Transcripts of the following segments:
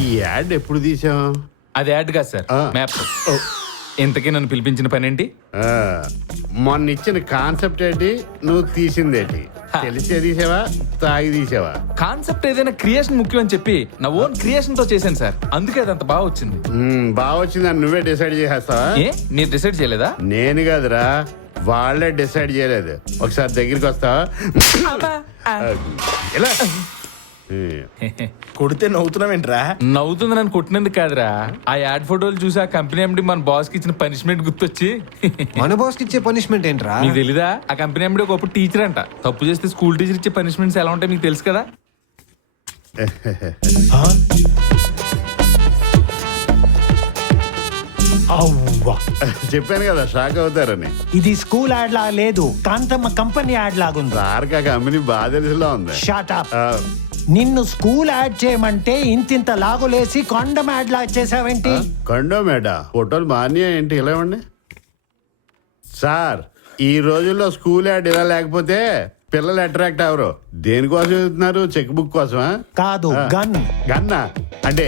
ఈ యాడ్ ఎప్పుడు తీసాం? అది యాడ్ కాదు సార్, మ్యాప్. ఇంతకీ నన్ను పిలిపించిన పని ఏంటి? మొన్న ఇచ్చిన కాన్సెప్ట్ ఏంటి, నువ్వు తీసిందేంటి? తెలిసే తీసావా, తాగి తీసావా? కాన్సెప్ట్ ఏదైనా క్రియేషన్ ముఖ్యం అని చెప్పి నా ఓన్ క్రియేషన్ తో చేశాను సార్, అందుకే అది అంత బాగా వచ్చింది. బాగా వచ్చిందని నువ్వే డిసైడ్ చేసేస్తావా? ఏ మీరు డిసైడ్ చేయలేదా? నేను కాదురా, వాళ్ళే డిసైడ్ చేయలేదు. ఒకసారి దగ్గరికి వస్తావా? ఎలా కొడితే నవ్వుతున్నావేంట్రా? నవ్వుతుంది నన్ను కొట్టినందుకు కాదురా, ఆ యాడ్ ఫోటోలు చూసి ఆ కంపెనీ ఎండి మన బాస్ కి ఇచ్చిన పనిష్మెంట్ గుర్తొచ్చి. మన బాస్ కి ఇచ్చే పనిష్మెంట్ ఏంట్రా? మీకు తెలీదా? ఆ కంపెనీ ఎండి ఒకప్పుడు టీచర్ అంట. తప్పు చేస్తే స్కూల్ టీచర్ ఇచ్చే పనిష్మెంట్స్ ఎలా ఉంటాయి మీకు తెలుసు కదా. చెప్పాను కదా షాక్ అవుతారని. ఇది స్కూల్ యాడ్ లా లేదు, కాంతమ్మ కంపెనీ యాడ్ లాగుంది. సార్కి ఆ కంపెనీ బాగా తెలిసిలా ఉంది. Shut up. నిన్ను స్కూల్ యాడ్ చేయమంటే ఇంతింత లాగులేసి కొండం యాడ్ లా చేసావేంటి? కొండో మేడ ఫోటోలు మాన్యా ఏంటి ఇలా ఇవ్వండి సార్. ఈ రోజుల్లో స్కూల్ యాడ్ ఇలా లేకపోతే పిల్లలు అట్రాక్ట్ అవరు. దేనికోసం చదువుతున్నారు? చెక్ బుక్ కోసమా? కాదు, గన్. గన్నా అంటే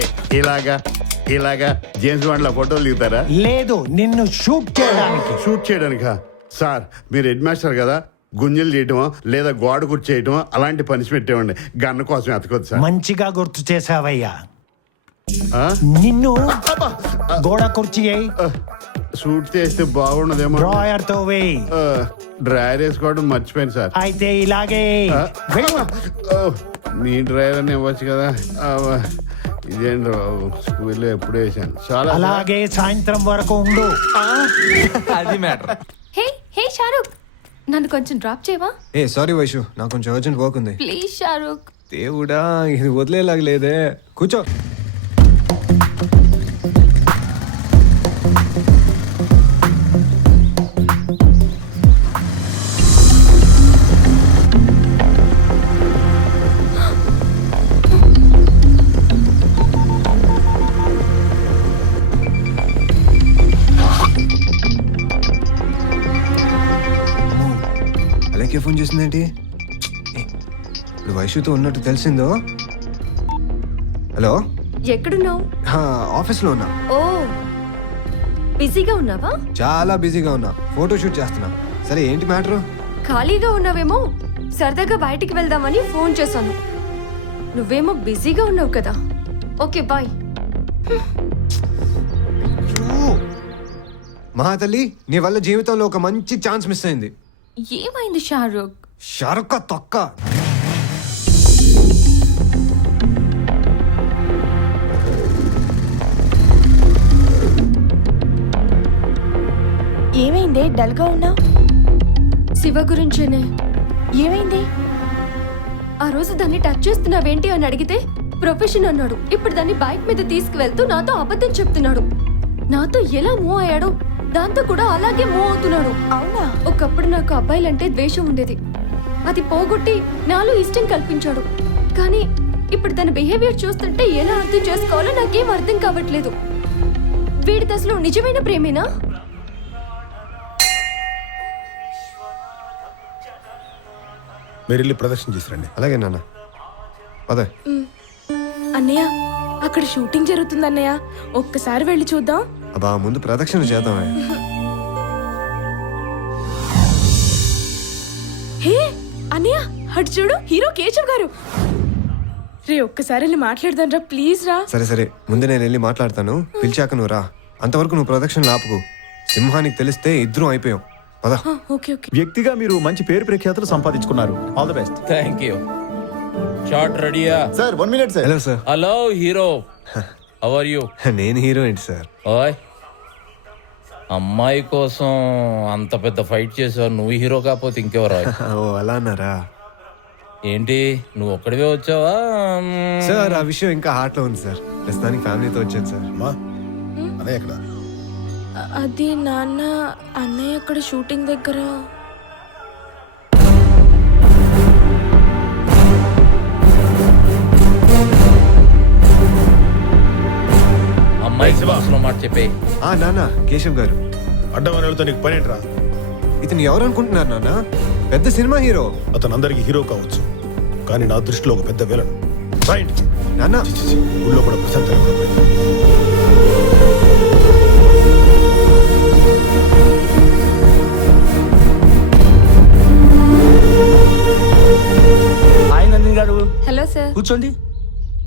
ఇలాగా జేమ్స్ బాండ్ లో ఫోటోలు దిగుతారా? లేదు, నిన్ను షూట్ చేయడానికి. షూట్ చేయడానికా? సార్ మీరు హెడ్ మాస్టర్ కదా, గుంజలు చేయటమో లేదా గోడ కూర్చేయటమో అలాంటి పనిష్మెంట్ ఇవ్వండి. గన్న కోసం ఎతకొద్దు సార్. మంచిగా గుర్తు చేసావయ్యా. ఆ? నిన్ను గోడ కుర్చీ షూట్ చేస్తే బాగుండదేమో. డ్రాయర్ తో వేయి. డ్రైవర్ వేసుకోవడం మర్చిపోయింది సార్. అయితే ఇలాగే నీ డ్రైవర్ అని ఇవ్వచ్చు కదా. ఇదేంటి స్కూల్లో ఎప్పుడు వేసాను. చాలా అలాగే సాయంత్రం వరకు ఉండు. అది మ్యాటర్. హే షారుఖ్, నన్ను కొంచెం డ్రాప్ చేయవా? ఏ సారీ వైషు, నాకు కొంచెం అర్జెంట్ వర్క్ ఉంది. ప్లీజ్ షారుఖ్. దేవుడా, ఇది వదిలేలాగలేదే. కూర్చో. అలాగే ఫోన్ చేసిందేంటి? ఇప్పుడు వైషుతో ఉన్నట్టు తెలిసిందో. హలో, ఎక్కడున్నావు? ఆఫీస్లో ఉన్నా. ఓ, బిజీగా ఉన్నావా? చాలా బిజీగా ఉన్నా, ఫోటో షూట్ చేస్తున్నా. సరే ఏంటి మ్యాటర్? ఖాళీగా ఉన్నావేమో, సరదాగా బయటికి వెళ్దామని ఫోన్ చేశాను. నువ్వేమో బిజీగా ఉన్నావు కదా. Okay bye. మహాతల్లి, నీ వల్ల జీవితంలో ఒక మంచి ఛాన్స్ మిస్ అయింది. ఏమైంది షారుఖ్? షారుఖ్ తొక్క. ఏమైంది డల్ గా ఉన్నా? శివ గురించేనే. ఏమైంది? ఆ రోజు దాన్ని టచ్ చేస్తున్నావేంటి అని అడిగితే ప్రొఫెషన్ అన్నాడు. ఇప్పుడు దాన్ని బైక్ మీద తీసుకువెళ్తూ నాతో అబద్ధం చెప్తున్నాడు. నాతో ఎలా మూవ్ అయ్యాడో దాంతో కూడా అలాగే మూవ్ అవుతున్నాడు. అవునా? ఒకప్పుడు నాకు అబ్బాయిలంటే ద్వేషం ఉండేది, అది పోగొట్టి నాలో ఇష్టం కల్పించాడు. కానీ ఇప్పుడు తన బిహేవియర్ చూస్తుంటే ఎలా అర్థం చేసుకోవాలో నాకేం అర్థం కావట్లేదు. వీడి దశలో నిజమైన ప్రేమేనా? మీరు వెళ్ళి ప్రదర్శన చేసిరండి. అలాగే నాన్న, అదే. అన్నయ్య, అక్కడ షూటింగ్ జరుగుతుంది అన్నయ్య, ఒక్కసారి వెళ్ళి చూద్దాం. అబ్బా, ముందు ప్రదక్షిణ చేద్దామే. హే అన్నయ్య, అటు చూడు, హీరో కేశవ్ గారు. రే ఒక్కసారి వెళ్ళి మాట్లాడదాం రా, ప్లీజ్ రా. సరే ముందు నేను వెళ్ళి మాట్లాడతాను, పిలిచాక నువ్వు రా. అంతవరకు నువ్వు ప్రదక్షిణ ఆపుకు. సింహానికి తెలిస్తే ఇద్దరం అయిపోయాం. పదా. ఓకే. వ్యక్తిగా మీరు మంచి పేరు ప్రఖ్యాతులు సంపాదించుకున్నారు. All the best. Thank you. Short రెడీయా? Sir 1 minute sir. Hello sir. Hello hero, how are you? నేను హీరో ఏంటి సార్? ఓయ్, అమ్మాయి కోసం అంత పెద్ద ఫైట్ చేసావు, నువ్వు హీరో కాకపోతే ఇంకెవరా? ఓ అలా అన్నారా? ఏంటి నువ్వు ఒక్కడివే వచ్చావా? సార్ ఆ విషయం ఇంకా హార్ట్ లో ఉంది సార్. ప్రస్తుతానికి ఫ్యామిలీతో వచ్చాను సార్. అన్నయ్య ఎక్కడ? అది నాన్న, అన్నయ్య అక్కడ షూటింగ్ దగ్గర. అమ్మాయి మనసులో మాట చెప్పే. నాన్న, కేశవ్ గారు. అడ్డమనేళ్ళతో నీకు పని ఏంట్రా? ఇతను ఎవరు అనుకుంటున్నారు నాన్న? పెద్ద సినిమా హీరో. అతను అందరికి హీరో కావచ్చు, కానీ నా దృష్టిలో ఒక పెద్ద విలన్. రైట్. నాన్న ఊళ్ళో కూడా ప్రశాంతంగా ఉండదు. హాయ్ నందిని గారు హలో సార్ కూర్చోండి.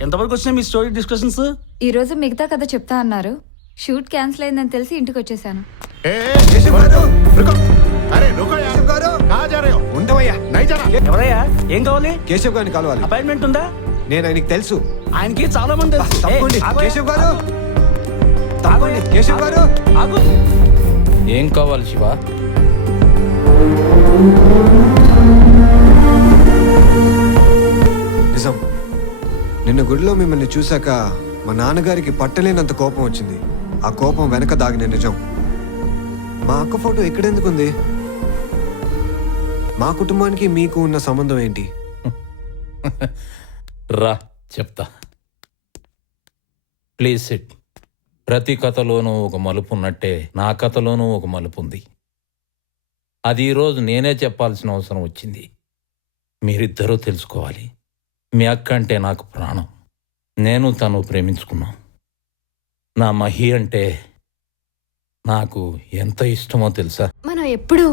ఎంతవరకు వచ్చినాయి మీ స్టోరీ డిస్కషన్స్? ఈ రోజు మిగతా కథ చెప్తా అన్నారు. షూట్ క్యాన్సిల్ అయిందని తెలిసి ఇంటికి వచ్చేసాను. ए, కేశవ్ గారు रुको अरे रुको यार కేశవ్ గారు कहाँ जा रहे हो ఉండవయ్యా नहीं जाना ఎవరయ్యా? ఏం కావాలి? కేశవ్ గారిని కలవాలి. అపాయింట్మెంట్ ఉందా? నేను ఆయనకి తెలుసు. ఆయనకి చాలా మంది తెలుసు. తప్పకోండి ఏయ్, ఆగోయా, కేశవ్ గారు ఆగు. తప్పకోండి కేశవ్ గారు. ఆగు. ఏం కావాలి శివ? నిజం, నిన్న గుడిలో మిమ్మల్ని చూశాక మా నాన్నగారికి పట్టలేనంత కోపం వచ్చింది. ఆ కోపం వెనక దాగిన నిజం. మా అక్క ఫోటో ఎక్కడెందుకుంది? మా కుటుంబానికి మీకు ఉన్న సంబంధం ఏంటి? రా చెప్తా. Please SIT. ప్రతి కథలోనూ ఒక మలుపు ఉన్నట్టే నా కథలోనూ ఒక మలుపు ఉంది. అది ఈరోజు నేనే చెప్పాల్సిన అవసరం వచ్చింది. మీరిద్దరూ తెలుసుకోవాలి. మీ అక్క అంటే నాకు ప్రాణం. నేను తను ప్రేమించుకున్నాం. నా మహి అంటే నాకు ఎంత ఇష్టమో తెలుసా? మనం ఎప్పుడు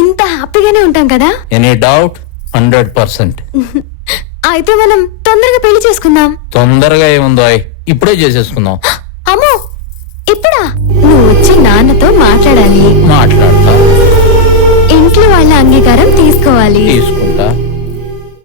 ఇంత హ్యాపీగానే ఉంటాం కదా. Any doubt? 100%. అయితే మనం తొందరగా పెళ్లి చేసుకుందాం. తొందరగా ఏముందో ఇప్పుడే చేసేసుకుందాం. అమ్మో ఇప్పుడా? నువ్వు వచ్చి నాన్నతో మాట్లాడాలి. మాట్లాడతా. ఇంట్లో వాళ్ళ అంగీకారం తీసుకోవాలి. తీసుకుందాం.